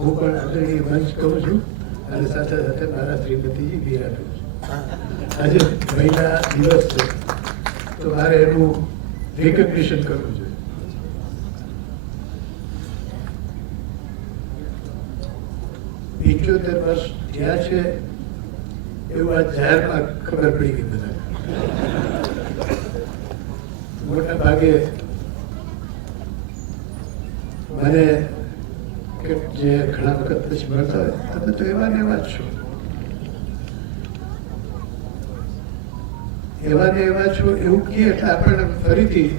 હું પણ આદરણીય મંચ કહું છું અને સાથે સાથે મારા શ્રીમતીજી બી આપું છું. આજે મહિલા દિવસ છે તો મારે એનું રિકગ્નિશન કરવું જોઈએ. પિંચોતેર વર્ષ થયા છે એવું આ જાહેરમાં ખબર પડી ગઈ બધા. મોટા ભાગે મને કે જે ઘણા વખત પછી મળતા હોય તમે તો એવા ને એવા જ છો, એવા ને એવા છો એવું કહે એટલે આપણને ફરીથી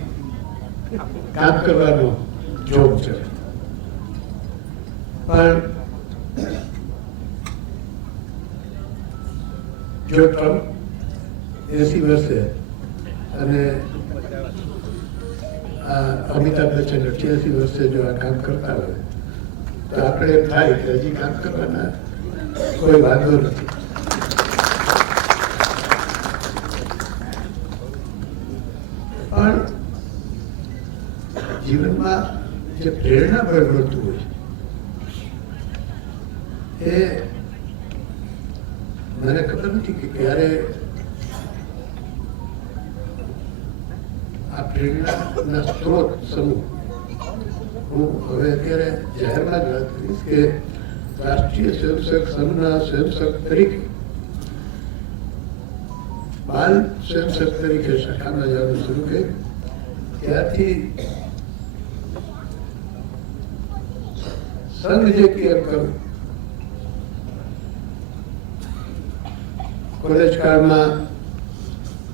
કામ કરવાનો જોગ છે. પણ જો ટ્રમ્પ 80 વર્ષે અને અમિતાભ બચ્ચન 88 વર્ષે જો આ કામ કરતા હોય તો આપણે એમ થાય કે હજી કામ કરવાના કોઈ વાંધો નથી. પણ જીવનમાં જે પ્રેરણા બળ મળતું હોય એ મને ખબર નથી કે ક્યારે આ પ્રેરણાના સ્ત્રોત સમૂહ હું હવે અત્યારે જાહેરમાં જ વાત કરીશ કે રાષ્ટ્રીય સ્વયંસેવક સંઘના સ્વયંસેવક તરીકે બાલ સ્વયંસેવક તરીકે શાખામાં જવાનું શરૂ કર્યું ત્યારથી સંઘ જે કેર કરું કોલેજ કાળમાં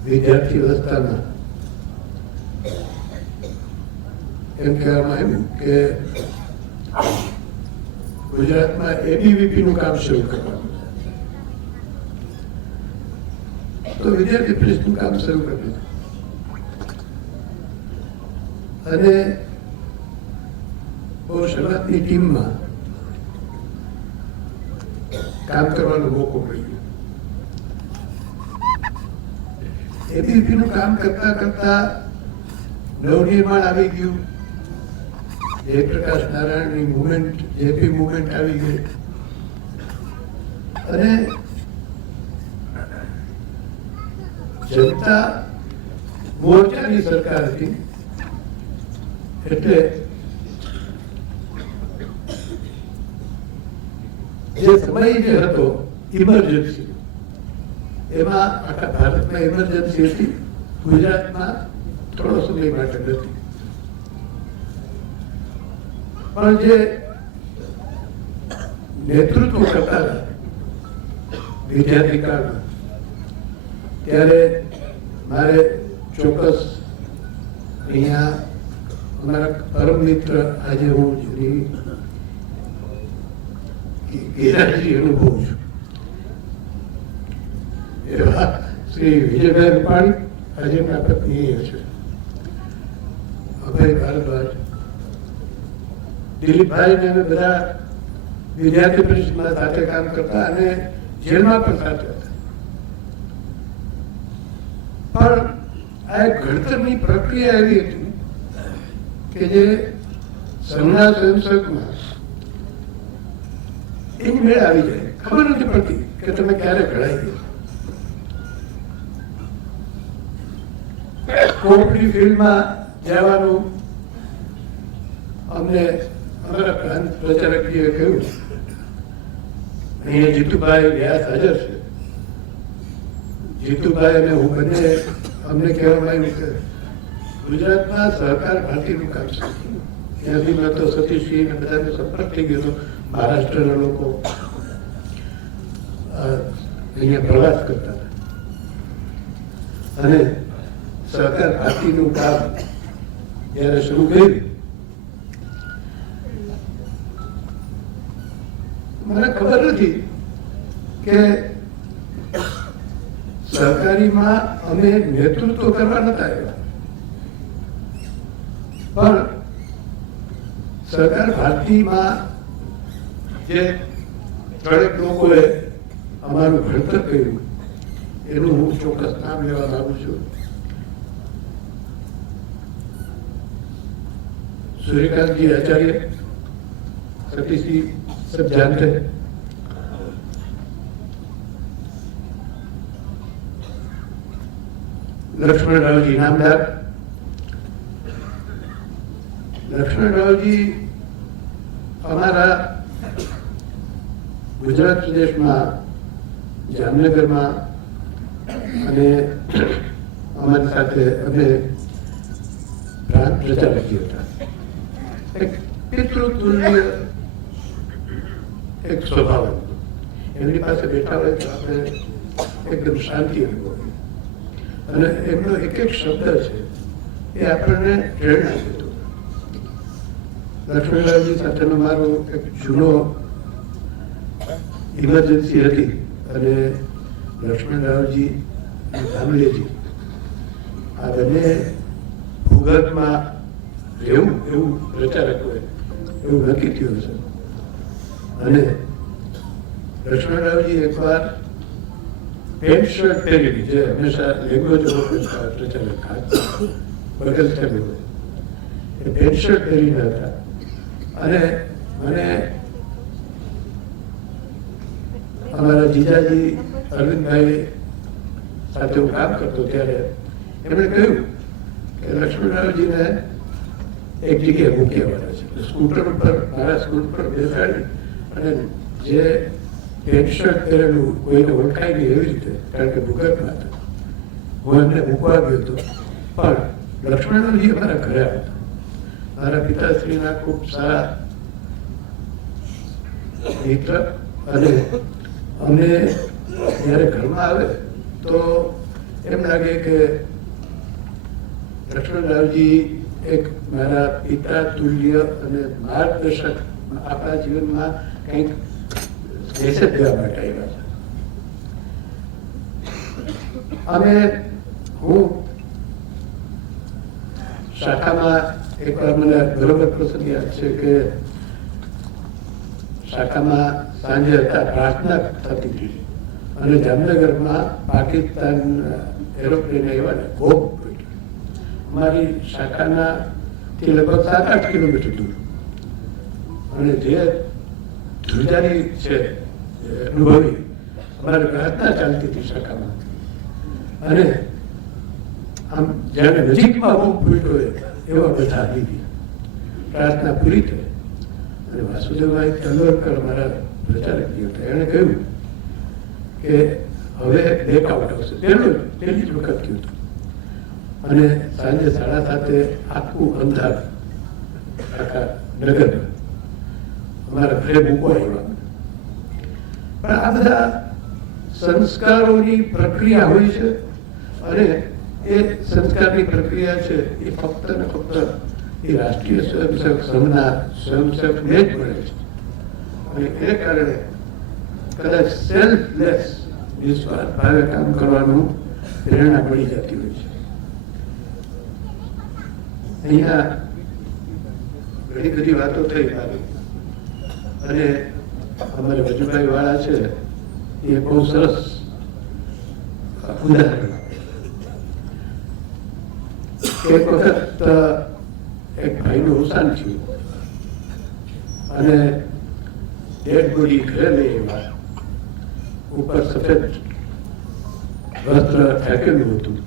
વિદ્યાર્થી અવસ્થામાં એમ કહેવામાં આવ્યું કે ગુજરાતમાં એબીવીપી નું કામ શરૂ કરવાનું તો વિદ્યાર્થી પ્રેસનું કામ શરૂ કર્યું અને બહુ શરૂઆતની ટીમમાં કામ કરવાનો મોકો મળ્યો. એબીવીપી નું કામ કરતા કરતા નવનિર્માણ આવી ગયું, જયપ્રકાશ નારાયણની મુવમેન્ટ જેપી મુવમેન્ટ આવી ગઈ અને જનતા મોરચાની સરકાર હતી એટલે જે સમય જે હતો ઇમરજન્સી એમાં આખા ભારતમાં ઇમરજન્સી હતી, ગુજરાતમાં થોડો સમય માટે નથી. પણ જે નેતૃત્વ કરતા હતા વિદ્યાર્થી કાળમાં ત્યારે મારે ચોક્કસ અહીંયા અમારા પરમ મિત્ર આજે હું ગિરાજી અનુભવું છું એવા શ્રી વિજયભાઈ રૂપાણી આજે મારા પત્ની છે, અભય ભારદ્વાજ, દિલીપભાઈ ને બધા વિદ્યાર્થી પરિષદમાં સાથે કામ કરતા અને જેલમાં પણ સાથે હતા. પણ આ એક ઘડતરની પ્રક્રિયા એવી હતી કે જે સંઘના સ્વયંસેવકમાં એની મેળ આવી જાય, ખબર નથી પડતી કે તમે ક્યારે ઘડાઈ ગયા. કોવિડની ફિલ્ડમાં જવાનું અમને અમારા પ્રાંત પ્રચારકજીએ કહ્યું, અહીંયા જીતુભાઈ વ્યાસ હાજર છે. જીતુભાઈ અને હું બંને અમને કહેવામાં આવ્યું કે ગુજરાતમાં સહકાર ભારતીનું કામ છે. ત્યાંથી મેં તો સતીશસિંહ ને બધાનો સંપર્ક થઈ ગયો. મહારાષ્ટ્રના લોકો અહીંયા પ્રવાસ કરતા હતા અને સહકાર ભારતીનું કામ જ્યારે શરૂ કર્યું મને ખબર નથી કે સહકારીમાં અમે નેતૃત્વ કરવા નતા આવ્યા, પણ સહકાર ભારતીમાં જે ત્રણેક લોકોએ અમારું ઘડતર કર્યું એનું હું ચોક્કસ નામ લેવા માંગુ છું. સૂર્યકાંતજી આચાર્ય, સતીશજી सब जानते हैं। लक्ष्मण राव जी इनामदार। लक्ष्मण राव जी અમારા ગુજરાત પ્રદેશમાં જામનગરમાં અને અમારી સાથે અમે પ્રાંત પ્રચારકી હતા. એક પિતૃતુલ્ય એક સ્વભાવ હતો. એમની પાસે બેઠા હોય તો આપણે એકદમ શાંતિ અનુભવીએ અને એમનો એક એક શબ્દ છે એ આપણને પ્રેરણા દેતો. લક્ષ્મણરાવજી સાથેનો મારો એક જૂનો ઇમરજન્સી હતી અને લક્ષ્મણરાવજી અને ધામલેજી આ બંને ભૂગર્ભમાં રહેવું એવું પ્રચારક હોય એવું નક્કી થયું છે. અને લક્ષ્મણરાવજી એકવાર પેન્ટ શર્ટ પહેરી, જે હંમેશા લેંગ્વેજ પ્રચારક બગલ થયેલું હોય, એ પેન્ટ શર્ટ પહેરીને હતા. અને મને અમારા જીજાજી અરવિંદભાઈ સાથે હું કામ કરતો ત્યારે એમણે કહ્યું કે લક્ષ્મણરાવજીને એક જગ્યાએ મૂકી આવવાના છે. સ્કૂટર ઉપર, મારા સ્કૂટર પર બેસાડી અને જે પેન્ટ શર્ટ પહેરેલું કોઈને ઓળખાય નહીં એવી રીતે, કારણ કે ભૂગર્ભમાં હતા, હું એમને મૂકવા ગયો હતો. પણ લક્ષ્મણરાવજી અમારા ઘરે આવતા. મારા પિતાશ્રીના ખૂબ સારા મિત્ર અને અમને જ્યારે ઘરમાં આવે તો એમ લાગે કે લક્ષ્મણરાવજી એક મારા પિતા તુલ્ય અને માર્ગદર્શક આપણા જીવનમાં કંઈક મેસેજ દેવા માટે આવ્યા છે. અમે હું શાખામાં એકવાર મને બરોબર પ્રસંગ યાદ છે કે શાખામાં સાંજે હતા, પ્રાર્થના થતી હતી અને જામનગરમાં પાકિસ્તાન એરોપ્લેન આવ્યા ને બોમ્બ પડ્યો. અમારી શાખાના થી લગભગ 7-8 કિલોમીટર દૂર. અને જે ધ્રુજારી છે અનુભવી, અમારે પ્રાર્થના ચાલતી હતી શાખામાં. અને આમ જ્યારે નજીકમાં બોમ્બ ફૂટ્યો એવા બધા આવી ગયા. પ્રાર્થના પૂરી થઈ અને વાસુદેવભાઈ તંદોરકર મારા પ્રચારક હતા. એણે કહ્યું કે હવે બ્રેકઆઉટ આવશે. પહેલી જ વખત થયું હતું. અને સાંજે 7:30 આખું અંધાર આખા નગરમાં અમારા ઘરે મૂકવા આવ્યા. પણ આ બધા સંસ્કારોની પ્રક્રિયા હોય છે અને એ સંસ્કારની પ્રક્રિયા છે એ ફક્ત ને ફક્ત એ રાષ્ટ્રીય સ્વયંસેવક સંઘના સ્વયંસેવકને જ મળે છે. અને એને કારણે કદાચ સેલ્ફલેસ નિસ્વાર્થ ભાવે કામ કરવાનું પ્રેરણા મળી જતી હોય છે. અહીંયા ઘણી બધી વાતો થઈ મારી અને અમારે વજુભાઈ વાળા છે એ બહુ સરસ ઉદાહરણ. એક વખત એક ભાઈનું અવસાન થયું અને ડેડ બોડી ઘરે લઈ આવ્યા. ઉપર સફેદ વસ્ત્ર ફેંકેલું હતું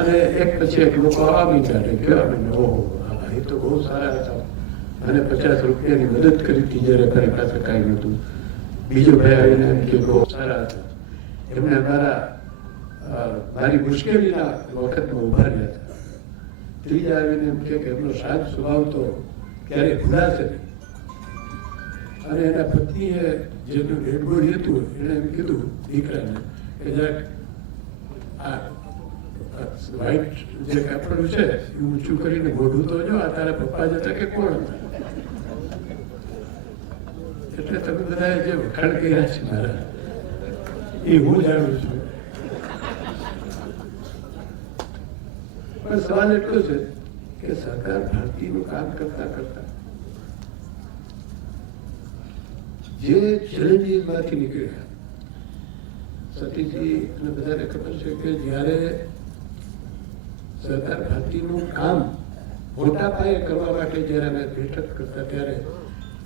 અને એક પછી એક લોકો આવવા માંડ્યા. કહેવા ઓહો, આ ભાઈ તો બહુ સારા હતા, અને 50 રૂપિયાની મદદ કરી હતી જ્યારે મારી પાસે કાંઈ નહોતું. બીજો ભાઈ આવીને એમ કે બહુ સારા હતા, એમને મારી મુશ્કેલીના વખતમાં ઉભા રહ્યા હતા. ત્રીજા આવીને એમ કે એમનો શાંત સ્વભાવ તો ક્યારેય ભૂલાશે નહીં. અને એના પત્નીએ જેનું ડેડ બોડી હતું એણે એમ કીધું દીકરાને કે જરાક આ વ્હાઈટ જે કાપડ છે એ ઊંચું કરીને મોઢું તો જો, આ તારા પપ્પા જતા કે કોણ હતા. એટલે તમે બધા જે વખાણ કર્યા છે મારા એ હું જાણું છું. પણ સવાલ એટલો છે કે સરકાર ભારતીયનું કામ કરતા કરતા જે ચેલેન્જીસમાંથી નીકળ્યા, સતીશજી અને બધાને ખબર છે કે જ્યારે સરકાર ભારતીયનું કામ મોટા પાયે કરવા માટે જ્યારે અમે બેઠક કરતા ત્યારે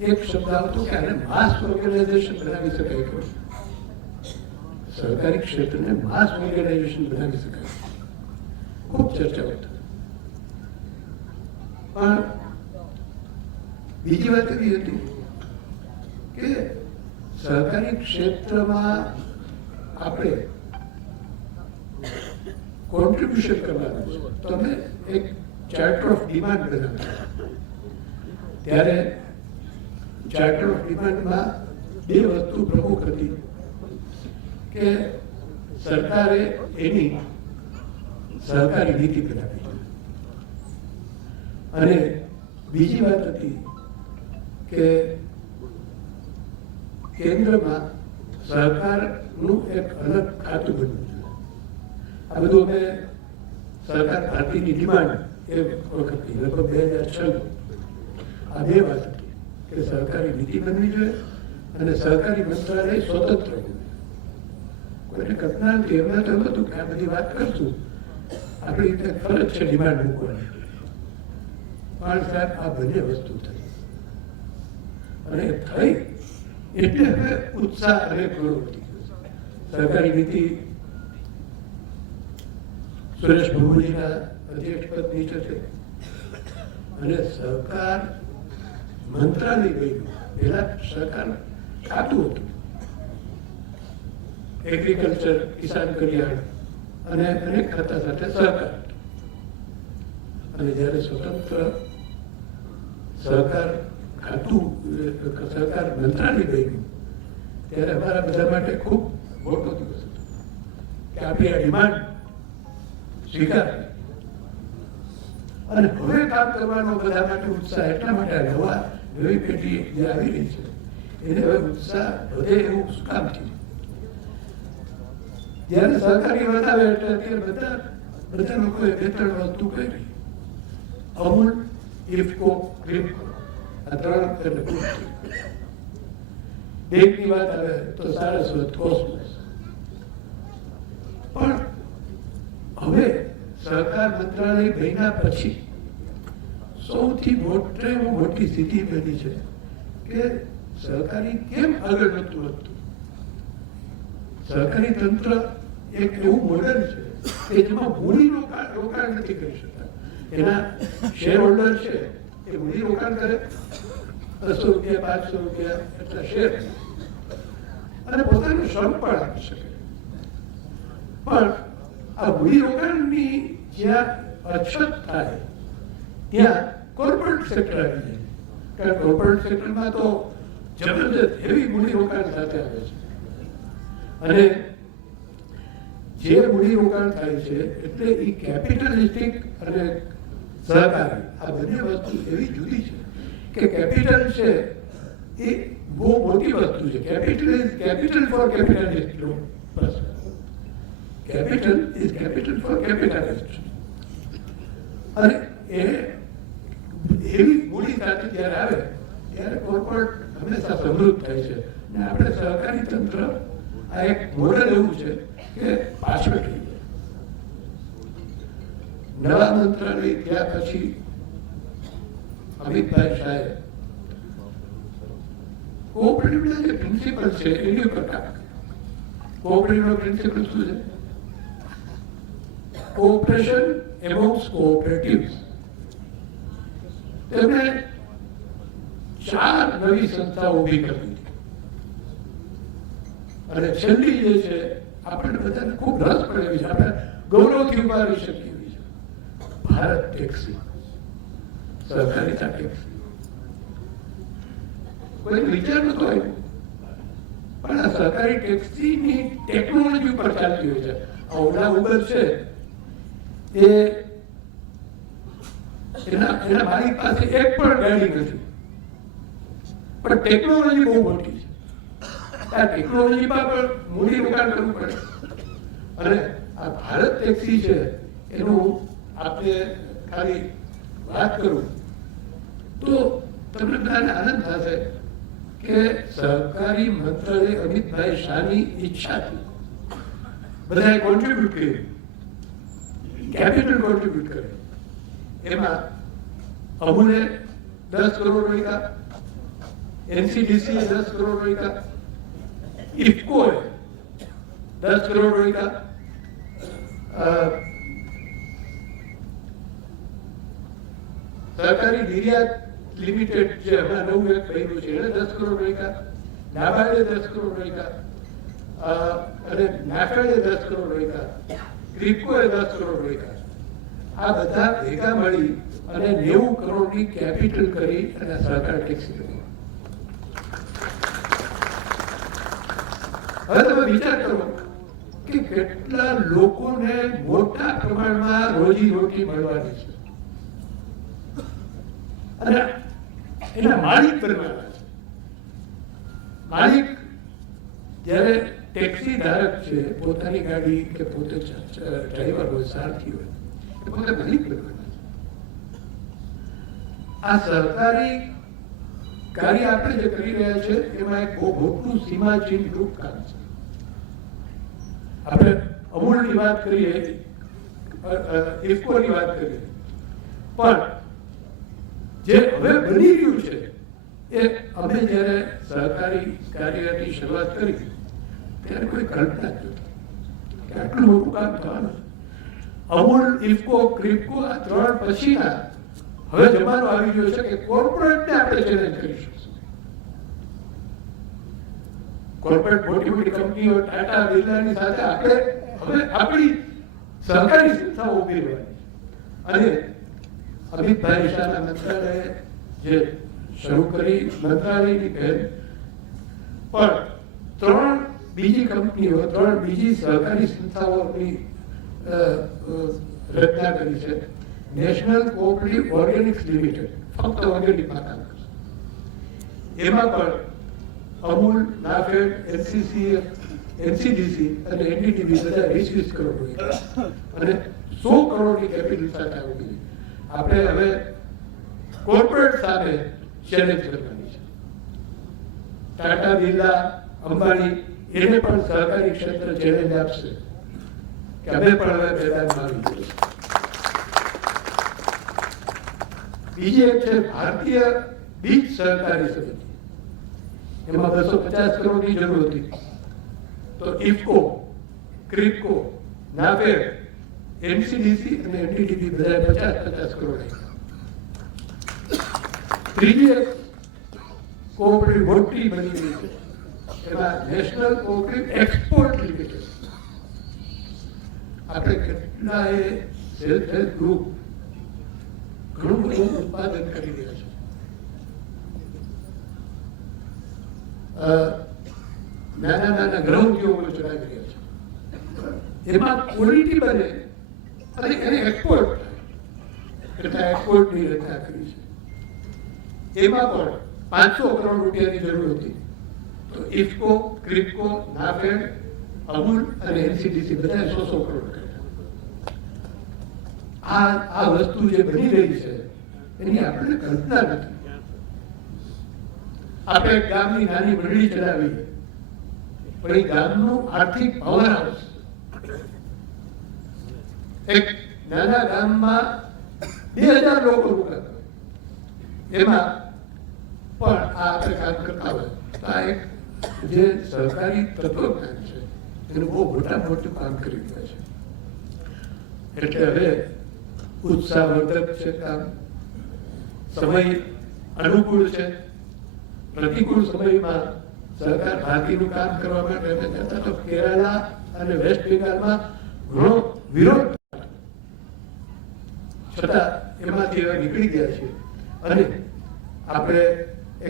એક શબ્દ આવતો કે આને માસ ઓર્ગેનાઇઝેશન બનાવી શકાય ખરું. સરકારી ક્ષેત્રને માસ ઓર્ગેનાઇઝેશન બનાવી શકાય. ખૂબ ચર્ચાઓ થઈ. પણ બીજી વાત એવી હતી કે સરકારી ક્ષેત્રમાં આપણે કોન્ટ્રીબ્યુશન કરવાનું છે. તમે એક ચાર્ટર ઓફ ડિમાન્ડ બનાવ્યું. ત્યારે ચાર્ટર ઓફ ડિમાન્ડમાં બે વસ્તુ પ્રમુખ હતી કે સરકારે એની સરકારી નીતિ બનાવી અને બીજી વાત હતી કે કેન્દ્રમાં સરકારનું એક અલગ ખાતું બનવું જોઈએ. આ બધું અમે સરકાર ભારતીયની ડિમાન્ડ એ વખતની લગભગ 2006 આ બે વાત હતી કે સરકારી નીતિ બનવી જોઈએ અને સરકારી મંત્રાલય સ્વતંત્ર હોવું. કોઈને કલ્પના નથી. એમને તો એમ હતું કે આ બધી વાત કરશું, આપણી રીતે ફરજ છે ડિમાન્ડ મૂકવાની. પણ સાહેબ આ બંને વસ્તુ થઈ અને થઈ એટલે હવે ઉત્સાહ અને ઘણો વધી ગયો. સરકારી નીતિ સુરેશ ભુવજીના અધ્યક્ષપદ નીચે છે અને સરકાર મંત્રાલય ગયું. પહેલા સરકાર ખાતું હતું, એગ્રીકલ્ચર, કિસાન કલ્યાણ અને અનેક ખાતા સાથે સરકાર. અને જ્યારે સ્વતંત્ર સરકાર ખાતું સરકાર મંત્રાલય ગયું ત્યારે અમારા બધા માટે ખૂબ મોટો દિવસ હતો કે આપણી આ ડિમાન્ડ સ્વીકાર અને હવે કામ કરવાનો બધા માટે ઉત્સાહ. એટલા માટે નવી પેઢી જે આવી રહી છે એને હવે ઉત્સાહ વધે એવું શું કામ થયું. જ્યારે સરકારી વધારે એટલે અત્યારે બધા લોકોએ 2-3 વસ્તુ કરી. અમૂલ, ઇફકો, ગ્રીફકો આ 3 એટલે બેંકની વાત આવે તો સારસ્વત, કોસ્મોસ. પણ હવે સરકાર મંત્રાલય બન્યા પછી સૌથી મોટી સ્થિતિ બની છે કે સરકારી કેમ આગળ નતું વધતું. સરકારી તંત્ર એક એવું મોડેલ છે કે જેમાં મૂડી રોકાણ નથી કરી શકતા. એના શેર હોલ્ડર છે એ મૂડી રોકાણ કરે, 200 રૂપિયા 500 રૂપિયા એટલા શેર અને પોતાનું શ્રમ પણ આપી શકે. પણ આ મૂડી રોકાણની જ્યાં અછત થાય ત્યાં કોર્પોરેટ સેક્ટર આવી જાય. કારણ કોર્પોરેટ સેક્ટરમાં તો જબરદસ્ત હેવી મૂડી રોકાણ સાથે આવે છે અને જે મૂડી રોકાણ થાય છે એટલે એ કેપિટલિસ્ટિક અને સહકારી આ બંને વસ્તુ એવી જુદી છે કે કેપિટલ છે એ બહુ મોટી વસ્તુ છે. Capital for capitalist person. Capital is capital for capitalist. અને એ એવી મૂડી સાથે જ્યારે આવે ત્યારે કોર્પોરેટ હંમેશા સમૃદ્ધ થાય છે. અને આપણે સહકારી તંત્ર આ એક મોડેલ એવું છે કે પાછળ થઈ જાય. નવા મંત્રાલય થયા પછી અમિતભાઈ શાહે કોઓપરેટિવના જે પ્રિન્સિપલ છે એની ઉપર કામ કર્યું. કોઓપરેટિવનો પ્રિન્સિપલ શું છે? Cooperation amongst cooperatives. તેમણે 4 નવી સંસ્થાઓ ઊભી કરી દીધી અને છેલ્લી જે છે આપણને બધાને ખૂબ રસ પડે એવી છે, આપણે ગૌરવથી ઉભારી શકીએ એવી છે, ભારત ટેક્સી, સહકારિતા ટેક્સી. કોઈ વિચાર નતો આવ્યો પણ આ સહકારી ટેક્સીની ટેકનોલોજી ઉપર ચાલતી હોય છે. આ ઓલા ઉબર છે એના માલિક પાસે એક પણ ગાડી નથી પણ ટેકનોલોજી બહુ મોટી છે. આ ટેકનોલોજીમાં પણ મૂડી રોકાણ કરવું પડે અને આ ભારત ટેક્સી છે એનું આપણે ખાલી વાત કરું તો તમને બધાને આનંદ થશે કે સહકારી મંત્રાલય અમિતભાઈ શાહની ઈચ્છાથી બધાએ કોન્ટ્રીબ્યુટ કર્યું, કેપિટલ કોન્ટ્રીબ્યુટ કર્યું. એમાં અમૂલે 10 કરોડ રૂપિયા, एनसीडीसी 10 करोड़ रोक्या, इफ्को 10 करोड़ रोक्या, सहकारी निर्यात लिमिटेड જે હમણાં નવું એક બન્યું છે એને 10 કરોડ રોક્યા, નાબાર્ડે 10 કરોડ રોક્યા, અને નાફેડે 10 કરોડ રોક્યા, ક્રિપ્કોએ 10 કરોડ રોક્યા. આ બધા ભેગા મળી અને 90 કરોડની કેપિટલ કરી અને સહકાર ટેક્સી કરી. હવે તમે વિચાર કરો કે કેટલા લોકોને મોટા પ્રમાણમાં રોજી રોટી મળવાની છે અને એના માલિક બનવાના છે. માલિક જ્યારે ટેક્સી ધારક છે, પોતાની ગાડી કે પોતે ડ્રાઈવર હોય, સારથી હોય, એ પોતે માલિક બનવાના છે. આ સહકારી કાર્ય આપણે જે કરી રહ્યા છે એમાં એક બહુ મોટું સીમાચીન રૂપ કામ છે. આપણે અમૂલની વાત કરીએ, ઇફકોની વાત કરીએ, પણ જે હવે બની રહ્યું છે એ અમે જ્યારે સહકારી કાર્યની શરૂઆત કરી ત્યારે કોઈ કલ્પના જ નહોતી કે આટલું મોટું કામ થવાનું. અમૂલ, ઇફકો, ક્રિપ્કો આ ત્રણ પછીના હવે જમાનો આવી ગયો છે કે કોર્પોરેટને આપણે ચેલેન્જ કરીશું. કોર્પોરેટ મોટી મોટી કંપનીઓ, ટાટા, બિરલાની સાથે આપણે હવે આપણી સહકારી સંસ્થાઓ ઉભી રહેવાની. અને અમિતભાઈ શાહના મંત્રાલયે જે શરૂ કરી મંત્રાલયની પહેલ, પણ 3 બીજી કંપનીઓ, 3 બીજી સહકારી સંસ્થાઓની રચના કરી છે. નેશનલ કોઓપરેટિવ ઓર્ગેનિક્સ લિમિટેડ ફક્ત ઓર્ગેનિકમાં કામ કરશે. એમાં પણ અમૂલ, નાફેડ, એનસીડીસી અને એનડીડીબી બધા 20-20 કરોડ રોક્યા અને 100 કરોડની કેપિટલ સાથે આવી. આપણે હવે કોર્પોરેટ સામે ચેલેન્જ કરવાની છે. ટાટા, બિરલા, અંબાણી એને પણ સહકારી ક્ષેત્ર ચેલેન્જ આપશે કે અમે પણ હવે મેદાનમાં આવી જઈશું. બીજી એક છે ભારતીય બીજ સહકારી સમિતિ. એમાં 250 કરોડની જરૂર હતી તો ઇફકો, ક્રિપ્કો, નાફેડ, એનસીડીસી અને એનડીડીબી બધાએ 50-50 કરોડ આપ્યા. ત્રીજી એક કોઓપરેટિવ મોટી બની ગઈ છે, એમાં નેશનલ કોઓપરેટિવ એક્સપોર્ટ લિમિટેડ. આપણે કેટલાય સેલ્ફ હેલ્પ ગ્રુપ ઘણું બધું ઉત્પાદન કરી રહ્યા છે. નાના નાના ગૃહ ઉદ્યોગો ચલાવી રહ્યા છે. એમાં ક્વોલિટી બને અને એને એક્સપોર્ટ એટલે એક્સપોર્ટની રચના કરી છે. એમાં પણ 500 કરોડ રૂપિયાની જરૂર હતી તો ઇફકો, ક્રિપ્કો, નાફેડ, અમૂલ અને એનસીડીસી બધાએ 100 કરોડ કર્યા. આ વસ્તુ જે બની રહી છે એની આપણને કલ્પના નથી. આપણે એક ગામની નાની મંડળી ચલાવી પણ એ ગામનું આર્થિક પાવર હાઉસ. એક નાના ગામમાં 2000 લોકો રોકાતા હોય, એમાં પણ આ આપણે કામ કરતા હોય તો આ એક જે સહકારી તત્વજ્ઞાન છે એનું બહુ મોટું કામ કરી રહ્યા છે. એટલે હવે ઉત્સાહવર્ધક છે કામ, સમય અનુકૂળ છે. પ્રતિકૂળ સમયમાં સરકાર ભારતીયનું કામ કરવા માટે જતા તો કેરાલા અને વેસ્ટ બેંગાલમાં ઘણો વિરોધ, છતાં એમાંથી હવે નીકળી ગયા છે અને આપણે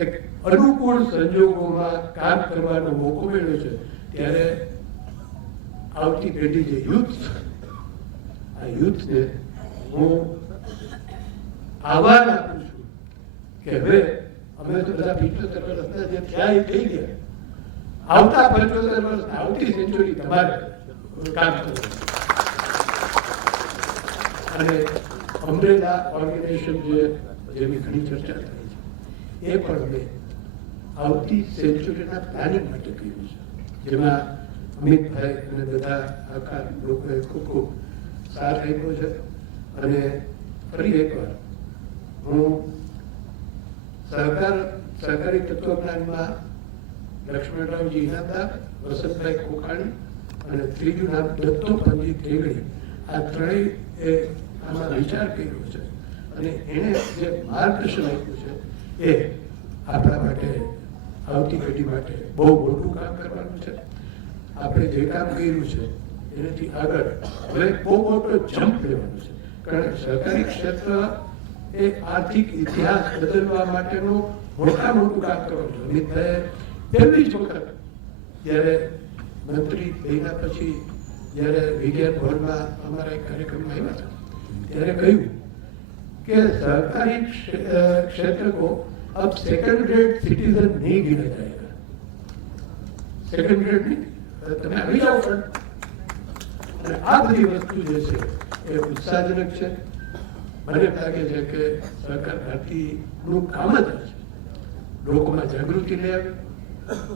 એક અનુકૂળ સંજોગોમાં કામ કરવાનો મોકો મળ્યો છે. ત્યારે આવતી પેઢી જે યુથ છે, આ યુથને હું આહ્વાન આપું છું કે હવે અમે તો બધા 75 વર્ષના જે થયા એ થઈ ગયા. આવતા 75 વર્ષ, આવતી સેન્ચુરી તમારે કામ કરવું. અને અમ્બ્રેલા ઓર્ગેનાઇઝેશન જેની ઘણી ચર્ચા થઈ છે એ પણ અમે આવતી સેન્ચુરીના પ્લાનિંગ માટે કર્યું છે, જેમાં અમિતભાઈ અને બધા આખા લોકોએ ખૂબ ખૂબ સાથ આપ્યો છે. અને ફરી એકવાર હું સહકાર સહકારી તત્વજ્ઞાનમાં લક્ષ્મણરાવજી ઇનામદાર, વસંતભાઈ કોકાણી અને ત્રીજું નામ દત્તો પંડિત ઢેગડી. આ ત્રણેય એ આમાં વિચાર કર્યો છે અને એણે જે માર્ગદર્શન આપ્યું છે એ આપણા માટે, આવતી પેઢી માટે બહુ મોટું કામ કરવાનું છે. આપણે જે કામ કર્યું છે એનાથી આગળ હવે બહુ મોટો જમ્પ લેવાનો છે. કારણ કે સહકારી ક્ષેત્ર એ આર્થિક ઇતિહાસ બદલવા માટેનું મોટું કામ કરવાનું છે. અમિતભાઈએ પહેલી જ વખત જ્યારે મંત્રી બન્યા પછી જ્યારે વિજ્ઞાન ભવનમાં અમારા એક કાર્યક્રમમાં આવ્યા હતા ત્યારે કહ્યું કે सहकारी क्षेत्र को अब सेकंड ग्रेड सिटीजन नहीं गिना जाएगा. सेकंड ग्रेड नहीं, તમે આવી જાઓ પણ. અને આ બધી વસ્તુ જે છે એ ઉત્સાહજનક છે. મને લાગે છે કે સહકાર ભારતીનું કામ જ છે લોકોમાં જાગૃતિ લાવવી,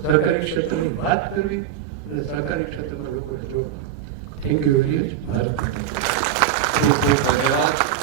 સહકારી ક્ષેત્રની વાત કરવી અને સહકારી ક્ષેત્રમાં લોકોને જોડવા. Thank you very much. Bharat ખૂબ ખૂબ ધન્યવાદ.